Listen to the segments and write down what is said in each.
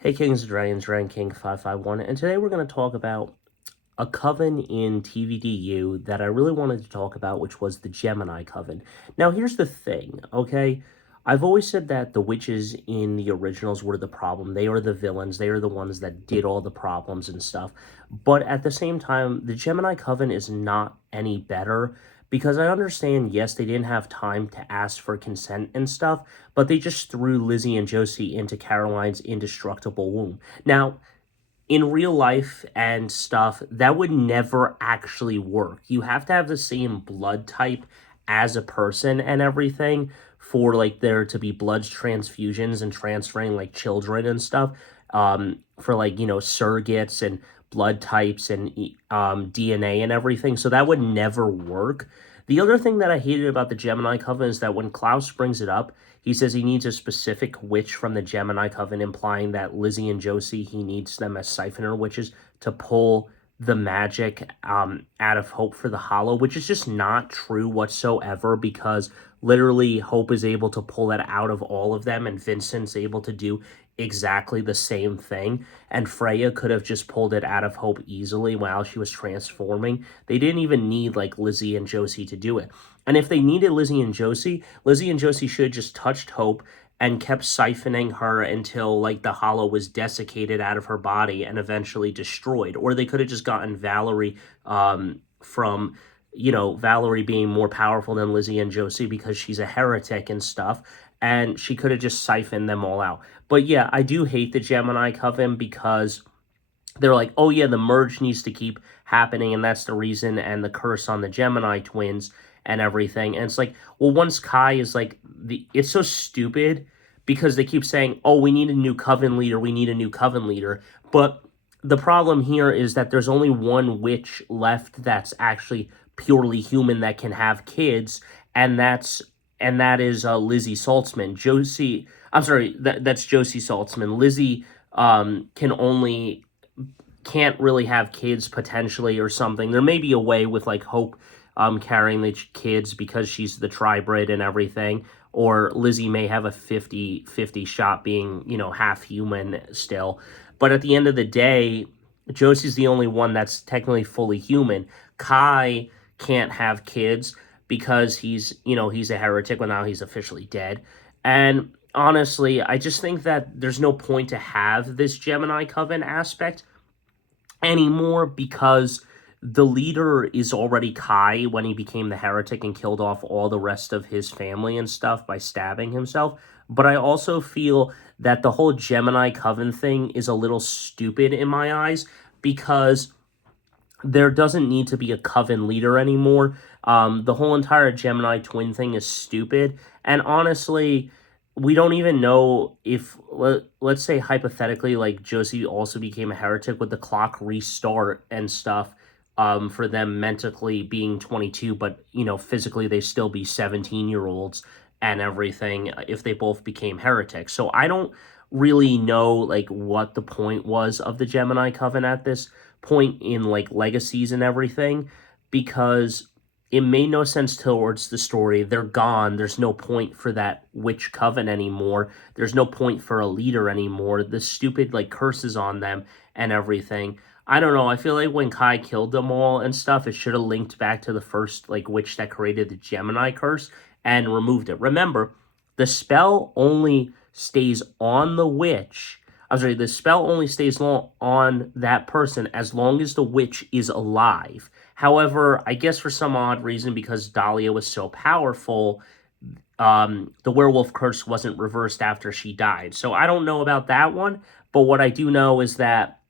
Hey Kings and Dragons, Dragon King 551, and today we're going to talk about a coven in TVDU that I really wanted to talk about, which was the Gemini Coven. Now, here's the thing, okay? I've always said that the witches in the originals were the problem. They are the villains. They are the ones that did all the problems and stuff. But at the same time, the Gemini Coven is not any better because I understand, yes, they didn't have time to ask for consent and stuff, but they just threw Lizzie and Josie into Caroline's indestructible womb. Now, in real life and stuff, that would never actually work. You have to have the same blood type as a person and everything for like there to be blood transfusions and transferring like children and stuff, for like, surrogates and blood types and DNA and everything. So that would never work. The other thing that I hated about the Gemini Coven is that when Klaus brings it up, he says he needs a specific witch from the Gemini Coven, implying that Lizzie and Josie, he needs them as siphoner witches to pull the magic out of Hope for the Hollow, which is just not true whatsoever because literally Hope is able to pull that out of all of them and Vincent's able to do exactly the same thing. And Freya could have just pulled it out of Hope easily while she was transforming. They didn't even need like Lizzie and Josie to do it. And if they needed Lizzie and Josie should have just touched Hope and kept siphoning her until like the hollow was desiccated out of her body and eventually destroyed. Or they could have just gotten Valerie from Valerie being more powerful than Lizzie and Josie because she's a heretic and stuff, and she could have just siphoned them all out. But yeah, I do hate the Gemini Coven because they're like, oh yeah, the merge needs to keep happening, and that's the reason, and the curse on the Gemini twins and everything. And it's like, well, once Kai is like, it's so stupid because they keep saying, oh, we need a new coven leader, we need a new coven leader. But the problem here is that there's only one witch left that's actually purely human that can have kids, and that is Lizzie Saltzman. That's Josie Saltzman. Lizzie can't really have kids potentially or something. There may be a way with like Hope carrying the kids because she's the tribrid and everything, or Lizzie may have a 50-50 shot being, half human still. But at the end of the day, Josie's the only one that's technically fully human. Kai can't have kids because he's a heretic, well, now he's officially dead. And honestly, I just think that there's no point to have this Gemini Coven aspect anymore because the leader is already Kai when he became the heretic and killed off all the rest of his family and stuff by stabbing himself. But I also feel that the whole Gemini Coven thing is a little stupid in my eyes because there doesn't need to be a coven leader anymore. The whole entire Gemini twin thing is stupid. And honestly, we don't even know if, let's say hypothetically, like Josie also became a heretic, with the clock restart and stuff, for them mentally being 22, but, physically they still be 17-year-olds and everything if they both became heretics. So I don't really know, like, what the point was of the Gemini Coven at this point in, like, legacies and everything, because it made no sense towards the story. They're gone. There's no point for that witch coven anymore. There's no point for a leader anymore. The stupid, like, curses on them and everything. I don't know. I feel like when Kai killed them all and stuff, it should have linked back to the first, like, witch that created the Gemini curse and removed it. Remember, the spell only stays on the witch. I'm sorry, the spell only stays on that person as long as the witch is alive. However, I guess for some odd reason, because Dahlia was so powerful, the werewolf curse wasn't reversed after she died. So I don't know about that one, but what I do know is that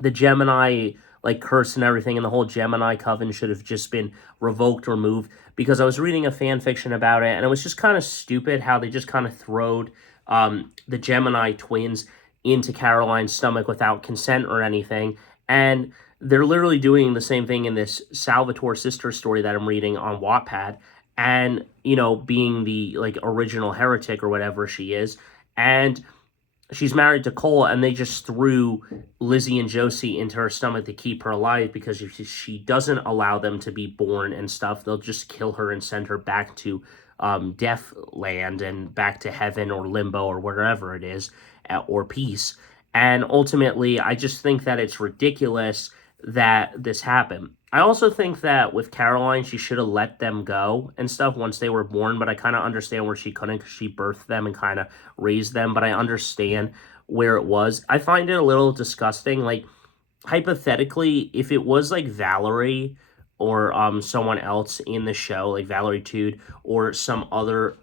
the Gemini like curse and everything and the whole Gemini Coven should have just been revoked or removed, because I was reading a fan fiction about it and it was just kind of stupid how they just kind of throwed the Gemini twins into Caroline's stomach without consent or anything. And they're literally doing the same thing in this Salvatore sister story that I'm reading on Wattpad, and, being the, like, original heretic or whatever she is. And she's married to Cole, and they just threw Lizzie and Josie into her stomach to keep her alive, because if she doesn't allow them to be born and stuff, they'll just kill her and send her back to Death Land and back to heaven or limbo or wherever it is, or peace. And ultimately, I just think that it's ridiculous that this happened. I also think that with Caroline, she should have let them go and stuff once they were born, but I kind of understand where she couldn't because she birthed them and kind of raised them, but I understand where it was. I find it a little disgusting. Like, hypothetically, if it was like Valerie or someone else in the show, like Valerie Tude or some other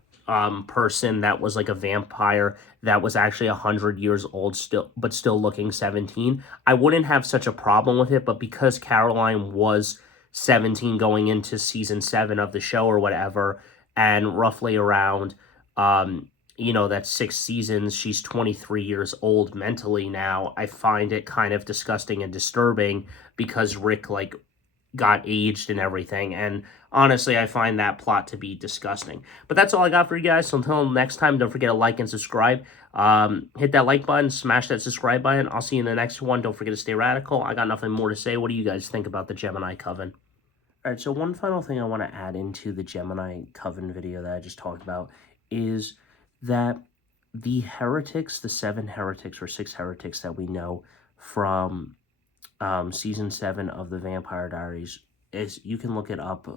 person that was like a vampire that was actually 100 years old still, but still looking 17, I wouldn't have such a problem with it. But because Caroline was 17 going into season 7 of the show or whatever, and roughly around that's 6 seasons, she's 23 years old mentally now. I find it kind of disgusting and disturbing because Rick, like, got aged and everything. And honestly, I find that plot to be disgusting. But that's all I got for you guys. So until next time, don't forget to like and subscribe. Hit that like button, smash that subscribe button. I'll see you in the next one. Don't forget to stay radical. I got nothing more to say. What do you guys think about the Gemini Coven? All right, so one final thing I want to add into the Gemini Coven video that I just talked about is that the heretics, the 7 heretics or 6 heretics that we know from season 7 of the Vampire Diaries, is, you can look it up.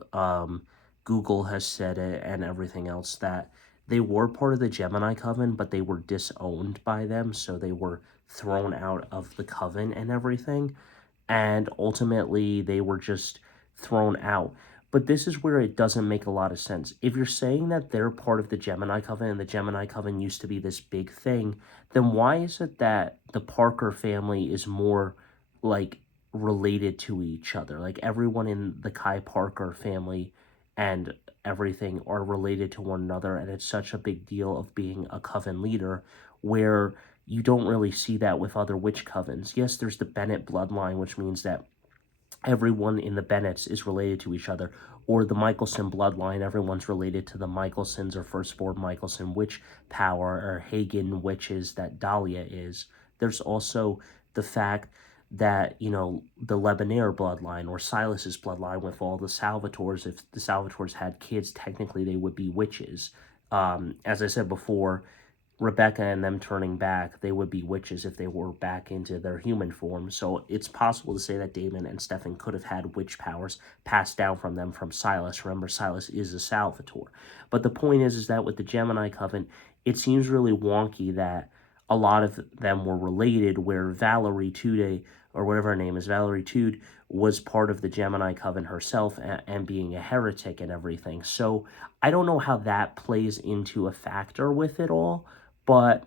Google has said it and everything else, that they were part of the Gemini Coven, but they were disowned by them, so they were thrown out of the coven and everything, and ultimately they were just thrown out. But this is where it doesn't make a lot of sense. If you're saying that they're part of the Gemini Coven and the Gemini Coven used to be this big thing, then why is it that the Parker family is more like related to each other? Like, everyone in the Kai Parker family and everything are related to one another, and it's such a big deal of being a coven leader, where you don't really see that with other witch covens. Yes, there's the Bennett bloodline, which means that everyone in the Bennetts is related to each other, or the Michelson bloodline, everyone's related to the Michelsons or firstborn Michelson witch power, or Hagen witches that Dahlia is. There's also the fact that, the Lebonaire bloodline or Silas's bloodline with all the Salvatores. If the Salvatores had kids, technically they would be witches. As I said before, Rebecca and them turning back, they would be witches if they were back into their human form. So it's possible to say that Damon and Stefan could have had witch powers passed down from them from Silas. Remember, Silas is a Salvatore. But the point is that with the Gemini Coven, it seems really wonky that a lot of them were related, where Valerie Tude, or whatever her name is, Valerie Tude, was part of the Gemini Coven herself and being a heretic and everything. So I don't know how that plays into a factor with it all, but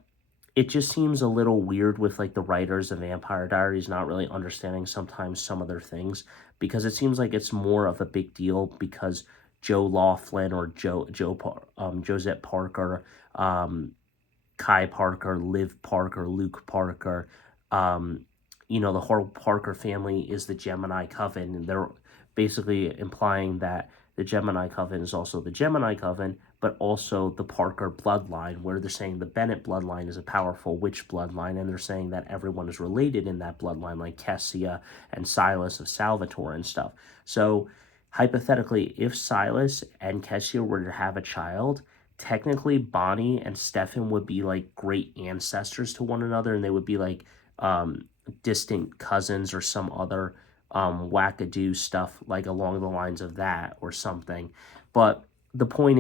it just seems a little weird with, like, the writers of Vampire Diaries not really understanding sometimes some of their things, because it seems like it's more of a big deal because Joe Laughlin or Josette Parker, Kai Parker, Liv Parker, Luke Parker, the whole Parker family is the Gemini Coven, and they're basically implying that the Gemini Coven is also the Gemini Coven, but also the Parker bloodline, where they're saying the Bennett bloodline is a powerful witch bloodline, and they're saying that everyone is related in that bloodline, like Kessia and Silas of Salvatore and stuff. So, hypothetically, if Silas and Kessia were to have a child, technically Bonnie and Stefan would be like great ancestors to one another, and they would be like distant cousins or some other wackadoo stuff, like along the lines of that or something. But the point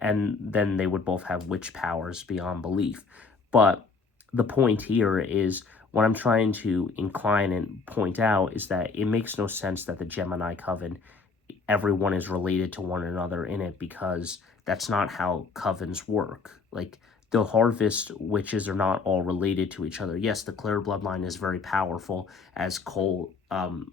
and then they would both have witch powers beyond belief. But the point here is, what I'm trying to incline and point out is that it makes no sense that the Gemini Coven, everyone is related to one another in it, because that's not how covens work. Like, the Harvest witches are not all related to each other. Yes, the Clare bloodline is very powerful, as Cole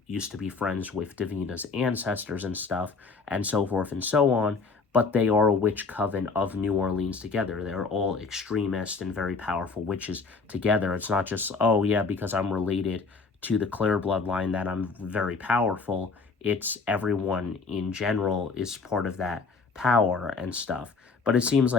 used to be friends with Davina's ancestors and stuff, and so forth and so on, but they are a witch coven of New Orleans together. They're all extremist and very powerful witches together. It's not just, oh yeah, because I'm related to the Clare bloodline that I'm very powerful. It's everyone in general is part of that power and stuff. But it seems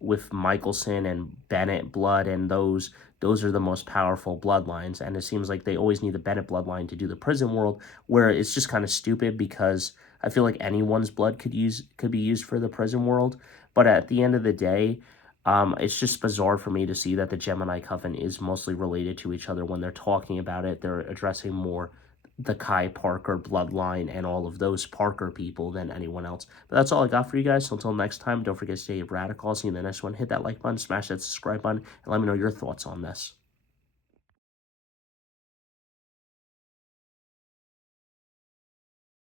with Michelson and Bennett blood, and those are the most powerful bloodlines, and it seems like they always need the Bennett bloodline to do the prison world, where it's just kind of stupid, because I feel like anyone's blood could be used for the prison world. But at the end of the day, It's just bizarre for me to see that the Gemini Coven is mostly related to each other. When they're talking about it, they're addressing more the Kai Parker bloodline and all of those Parker people than anyone else. But that's all I got for you guys. So until next time, don't forget to stay radical. See you in the next one. Hit that like button, smash that subscribe button, and let me know your thoughts on this.